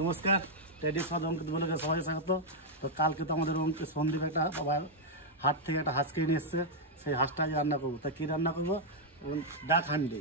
নমস্কার, টেডি স্বাদ অঙ্কিত ব্লগে সবাই স্বাগত। তো কালকে তো আমাদের অঙ্কিত সন্দীপ একটা আবার হাট থেকে একটা হাঁস কিনে এসছে, সেই হাঁসটা আজ রান্না করবো। তা কী রান্না করবো? ডাক হান্ডি।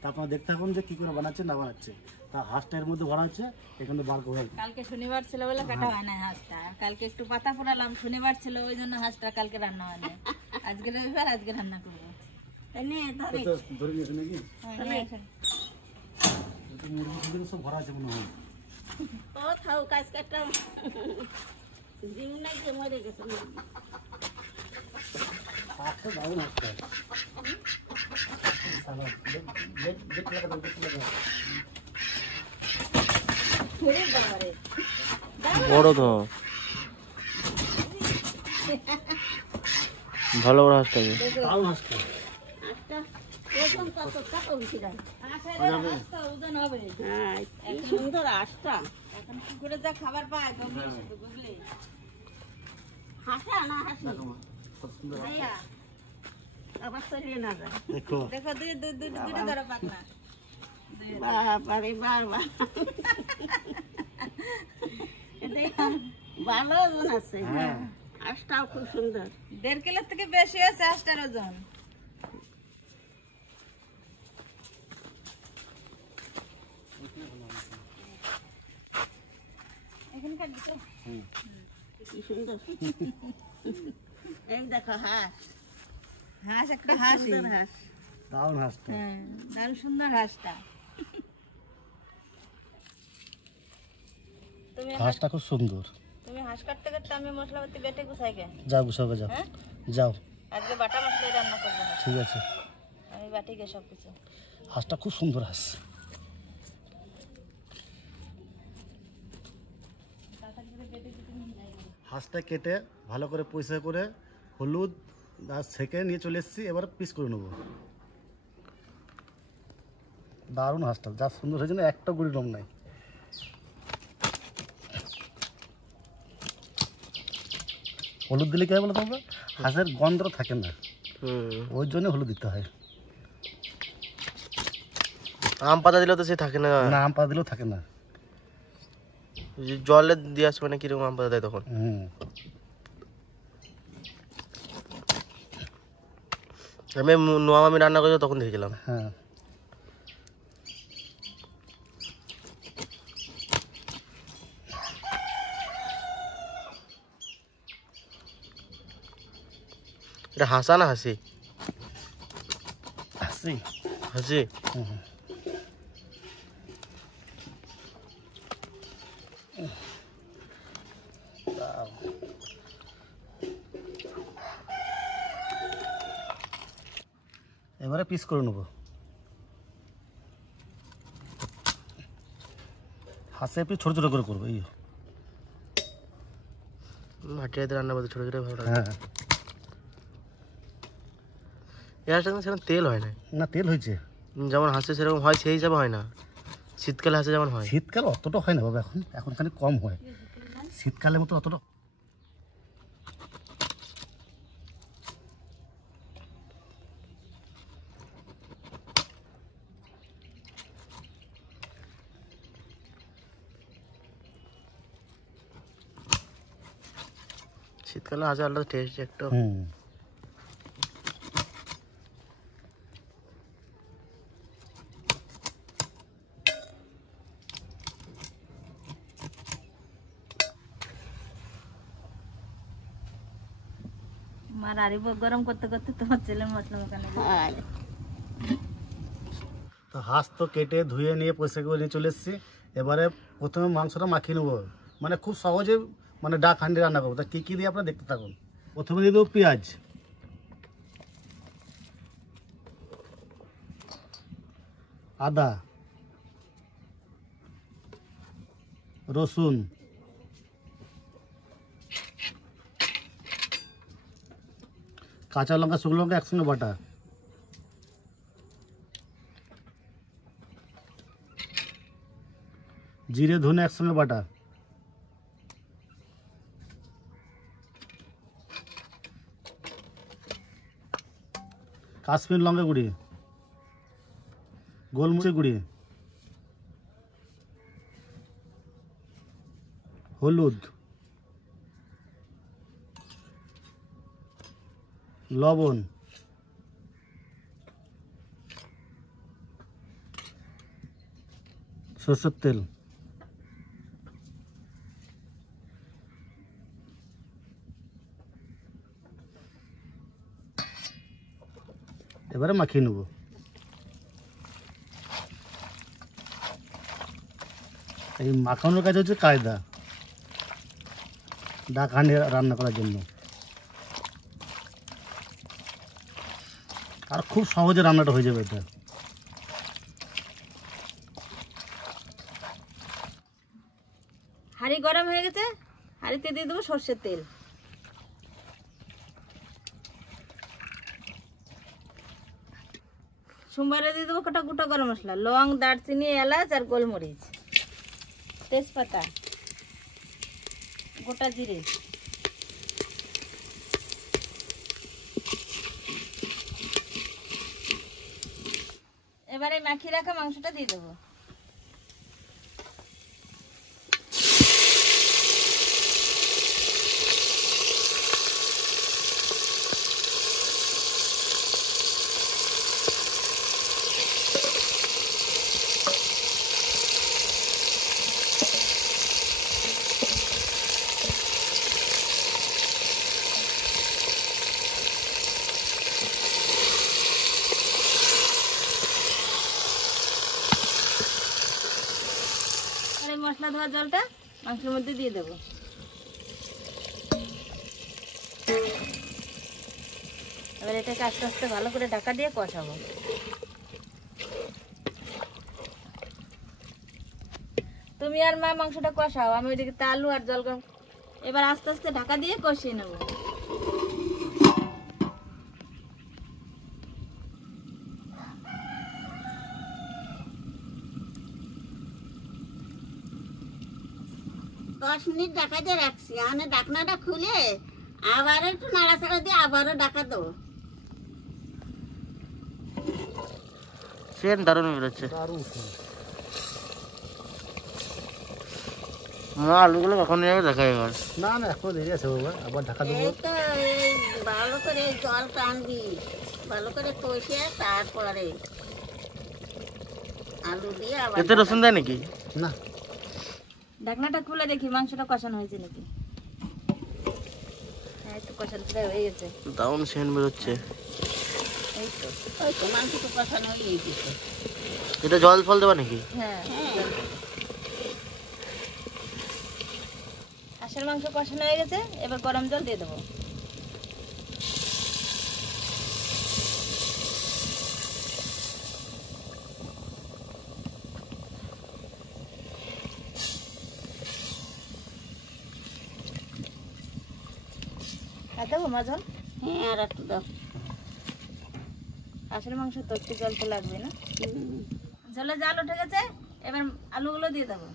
তা আপনারা দেখতে থাকুন যে কী করে বানাচ্ছে না বানাচ্ছে। তা হাঁসটা এর মধ্যে ভরা হচ্ছে, এখানে বার করে। কালকে শনিবার ছিল বলে কাটা হয় না হাঁসটা, কালকে একটু পাতা পোড়ালাম, শনিবার ছিল ওই জন্য হাঁসটা কালকে রান্না হয় না। আজকে রবিবার, আজকে রান্না করবো। ধরে নিয়েছে নাকি? মুরগি সব ভরা আছে মনে হয়। ও থাও কাজ কাটটা ডিম নাই যে মরে গেছে হাঁসটা দারুণ হাঁসটা। বড় তো ভালো বড় হাঁসটাকে দারুণ হাঁসটা। সুন্দর আশটা এখন পুকুরে যা খাবার পায় বুঝলি। হাসা না হাসি আবার চলিয়ে না যায়। দেখো দেখো দুটো ধরো পাকনা। বাবারে বাবা ভালো ওজন আছে, আশটাও খুব সুন্দর। 1.5 কিলোর থেকে বেশি আছে হাঁসটার ওজন। এখানকার দিকে কি সুন্দর। এই দেখো হাঁস, হাঁস একটা হাঁস সুন্দর হাঁস। দারুণ হাঁসটা। হ্যাঁ, দারুণ সুন্দর হাঁসটা। তুমি হাঁসটা খুব সুন্দর। তুমি হাঁস কাটতে কাটতে আমি মশলাপাতি বেটে গুছাই গে। যাও গুছাবে, যাও যাও। আজকে বাটা মশলাই রান্না করবো না, ঠিক আছে। আমি বাটি গে সব কিছু। হাঁসটা খুব সুন্দর হাঁস। হাঁসটা কেটে ভালো করে পরিষ্কার করে হলুদ আর সেকে নিয়ে চলে এসেছি, এবার পিস করে নেবো। দারুণ হাঁসটা, যা সুন্দর হয়েছে না, একটা গুড়ি রং নাই। হলুদ দিলে কি হয় বলো তোমরা? হাঁসের গন্ধ থাকে না, ওই জন্য হলুদ দিতে হয়। আম পাতা দিলেও তো সে থাকে না, না, আম পাতা দিলেও থাকে না। জলে দিয়ে আসবে না, কিরকম আম পাতা দেয় তখন। আমি নোয়া আমি রান্না করেছি তখন দেখেছিলাম। হ্যাঁ, এটা হাসা না হাসি? হাসি। হাসি। এবারে পিস করে নেবো। হাঁসের পিস ছোটো ছোটো করে করবো। এই মাটিতে রান্না করতে ছোটো ছোটো ভালো লাগে। হ্যাঁ, এই হাঁসটা কিন্তু সেরকম তেল হয় না। না, তেল হয়েছে। যেমন হাঁসে সেরকম হয় সেই হিসাবে হয় না। শীতকালে হাঁসে যেমন হয়। শীতকালে অতটা হয় না বাবা, এখন খালি কম হয়। শীতকালের মতো অতটা। শীতকালে হাঁসে আলাদা টেস্ট একটু। আমার আরি গরম করতে করতে তোমার ছেলে মশলা মাখানে তো হাঁস তো কেটে ধুয়ে নিয়ে পয়সা করে নিয়ে চলে এসেছি। এবারে প্রথমে মাংসটা মাখিয়ে নেবো, মানে খুব সহজে, মানে ডাক হান্ডি রান্না করবো। তা কী কী দিয়ে আপনারা দেখতে থাকুন। প্রথমে দিয়ে দেবো পেঁয়াজ, আদা, রসুন, কাঁচা লঙ্কা, শুকনো লঙ্কা একসঙ্গে বাটা, জিরে ধনে একসঙ্গে বাটা, কাশ্মীর লঙ্কা গুঁড়ি, গোলমরিচ গুঁড়ি, হলুদ, লবণ, সরষের তেল, এবারে মাখিয়ে নেব। এই মাখানোর কাজ হচ্ছে কায়দা ডাক হাঁড়ি রান্না করার জন্য, আর খুব সহজে রান্নাটা হয়ে যাবে এটা। হাঁড়ি গরম হয়ে গেছে, হাঁড়িতে দিয়ে দেবো সর্ষের তেল। সোমবারে দিয়ে দেবো কটা গোটা গরম মশলা, লং, দারচিনি, এলাচ আর গোলমরিচ, তেজপাতা, গোটা জিরে। এবারে মাখিয়ে রাখা মাংসটা দিয়ে দেবো। মশলা ধোয়া জলটা মাংসের মধ্যে দিয়ে দেবো। এবার এটাকে আস্তে আস্তে ভালো করে ঢাকা দিয়ে কষাবো। তুমি আর মা মাংসটা কষাও, আমি ওইদিকে আলু আর জল গরম। এবার আস্তে আস্তে ঢাকা দিয়ে কষিয়ে নেবো। দশ মিনিট ঢাকা দিয়ে রাখছি, আমি ঢাকনাটা খুলে আবার একটু নাড়াচাড়া দিয়ে আবারও ঢাকা দেবো। সেন দারুণ বেরোচ্ছে। মা আলুগুলো কখন যাবে দেখা এবার। না না এখন দেরি আছে বাবা, আবার ঢাকা দেবো। এই তো এই ভালো করে জল টানবি, ভালো করে কষিয়ে তারপরে আলু দিয়ে আবার এতে রসুন দেয় নাকি? না, ঢাকনাটা খুলে দেখি মাংসটা কষানো হয়েছে নাকি। হ্যাঁ, একটু কষানো প্রায় হয়ে গেছে। দারুণ সেন বেরোচ্ছে। এই তো, ওই তো মাংস তো কষানো হয়ে গেছে। এটা জল ফল দেবা নাকি? হ্যাঁ। হ্যাঁ, হাঁসের মাংস কষানো হয়ে গেছে, এবার গরম জল দিয়ে দেবো। আর দেবো মা জল? হ্যাঁ, আর একটু দাও। হাঁসের মাংস তো একটু জল তো লাগবে না? হুম, জলে জাল উঠে গেছে, এবার আলুগুলো দিয়ে দেবো।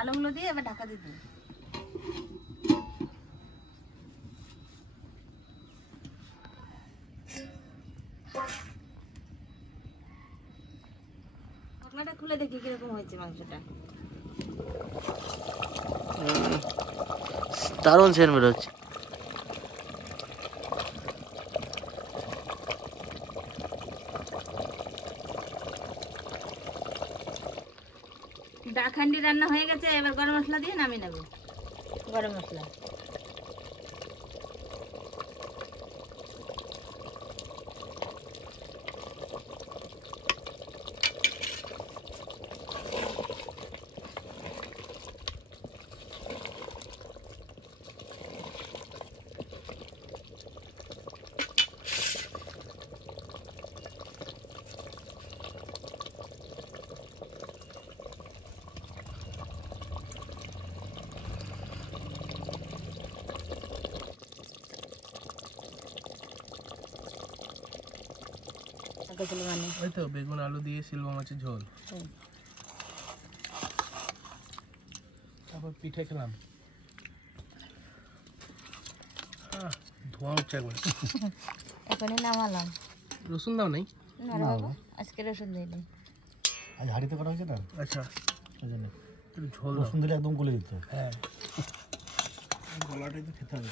আলুগুলো দিয়ে এবার ঢাকা দিয়ে দেবো। ঢাকনাটা খুলে দেখি কিরকম হয়েছে মাংসটা। দারুণ সেন বেরোচ্ছে। ডাক হাঁড়ি রান্না হয়ে গেছে, এবার গরম মশলা দিয়ে নামিয়ে নেব। গরম মশলা, মানে ওই তো বেগুন আলু দিয়ে সিলভা মাছের ঝোল, তারপর পিঠে খেলাম। ধোঁয়া উঠছে একবার। এখনই নামালাম। রসুন দাও নাই? না রে বাবা, আজকে রসুন দিইনি। আজ হাঁড়িতে করা হয়েছে না, আচ্ছা ওই জন্য একটু ঝোল দাও। রসুন দিলে একদম গলে দিত। হ্যাঁ গলাটাই তো খেতে হবে।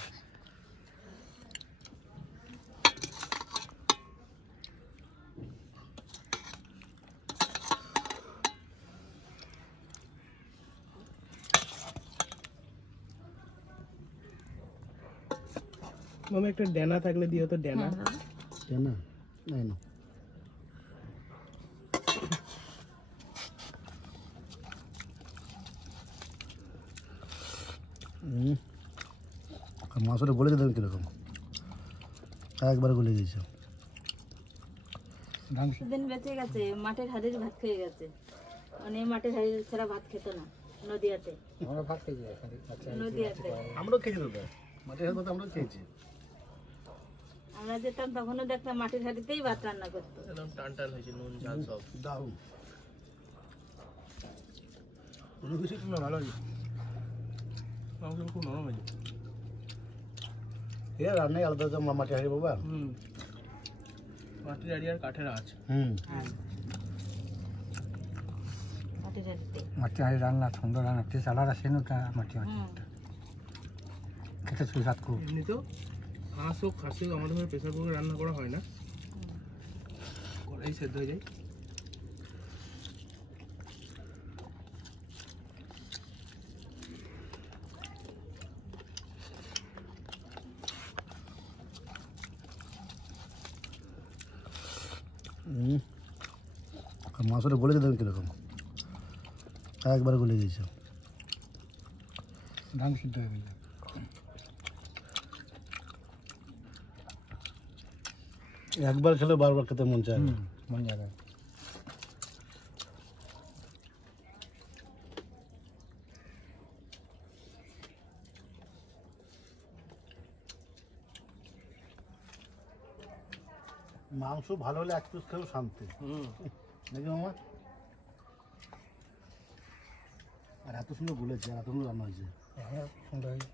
মামা একটা ডেনা থাকলে দিও তো, ডেনা। তাই না? নাই না। মাংসটা গলেছে দেখুন কীরকম, একবারে গলে গেছে। সেদিন বেঁচে গেছে, মাঠের হাড়ির ভাত খেয়ে গেছে। মানে মাঠের হাড়ির ছাড়া ভাত খেত না নদিয়াতে। আমরা ভাত খেয়েছি, নদিয়াতে আমরাও খেয়েছি তো, মাঠের হাতে আমরাও খেয়েছি। আমরা যেতাম তখনও দেখতাম মাটির হাড়িতেই ভাত রান্না করতো। একদম টান টান হয়েছে, নুন ঝাল সব। দারুণ। কোনো কিছু না, ভালো হয়েছে। মাংস খুব নরম হয়েছে। এ রান্নাই আলাদা হচ্ছে মাটির হাঁড়ি বাবা। মাটির হাঁড়ি আর কাঠের আঁচ। মাটির হাড়িতে মাটি হাঁড়ি রান্না সুন্দর রান্না, টেস্ট আলাদা সেনুটা মাটি হাঁড়ি খেতে সুস্বাদ খুব। এমনিতেও হাঁস হোক খাসি হোক আমাদের ঘরে প্রেসার কুকারে রান্না করা হয় না, কড়াই সেদ্ধ হয়ে যায়। মাংসটা গলেছে দেখুন কীরকম, একবারে গলে গেছে। ধান সিদ্ধ হয়ে গেছে। একবার খেলে বারবার খেতে মন চায় না। মন যাবে। মাংস ভালো হলে এক পিস খেলেও শান্তি, নাকি মামা? আর এত সুন্দর গলেছে, আর এত সুন্দর রান্না হয়েছে। হ্যাঁ সুন্দর হয়েছে।